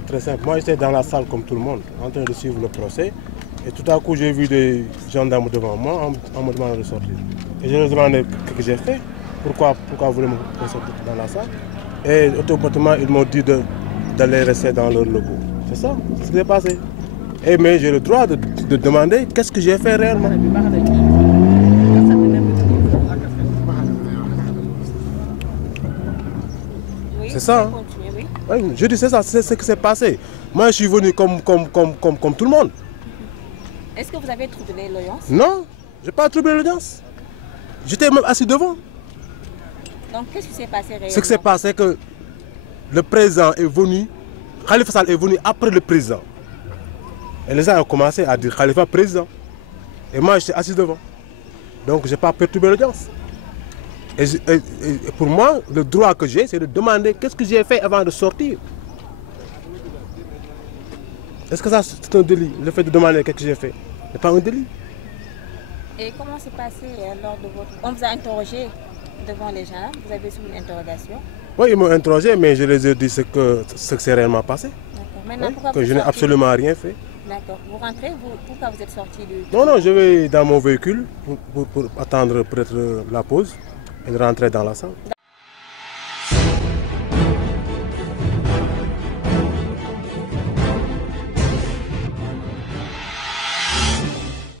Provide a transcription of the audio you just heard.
est très simple. Moi, j'étais dans la salle comme tout le monde, en train de suivre le procès. Et tout à coup, j'ai vu des gendarmes devant moi en me demandant de sortir. Et je leur ai demandé ce que j'ai fait, pourquoi vous voulez me sortir dans la salle. Et automatiquement, ils m'ont dit d'aller rester dans leur locaux. C'est ça, c'est ce qui s'est passé. Mais j'ai le droit de demander qu'est-ce que j'ai fait réellement. C'est ça. Hein? Oui, je dis c'est ça, c'est ce qui s'est passé. Moi, je suis venu comme tout le monde. Est-ce que vous avez troublé l'audience? Non, je n'ai pas troublé l'audience. J'étais même assis devant. Donc, qu'est-ce qui s'est passé réellement? Ce qui s'est passé, c'est que le président est venu, Khalifa Sall est venu après le président. Et les gens ont commencé à dire Khalifa président. Et moi, j'étais assis devant. Donc, je n'ai pas perturbé l'audience. Et pour moi, le droit que j'ai, c'est de demander qu'est-ce que j'ai fait avant de sortir. Est-ce que ça, c'est un délit, le fait de demander qu'est-ce que j'ai fait? Ce n'est pas un délit. Et comment s'est passé lors de votre... On vous a interrogé devant les gens, vous avez suivi une interrogation? Oui, ils m'ont interrogé, mais je les ai dit ce que s'est réellement passé. Maintenant, oui, que je n'ai absolument rien fait. D'accord. Vous rentrez, pourquoi vous êtes sorti du... Non, je vais dans mon véhicule pour attendre peut-être la pause et rentrer dans la salle.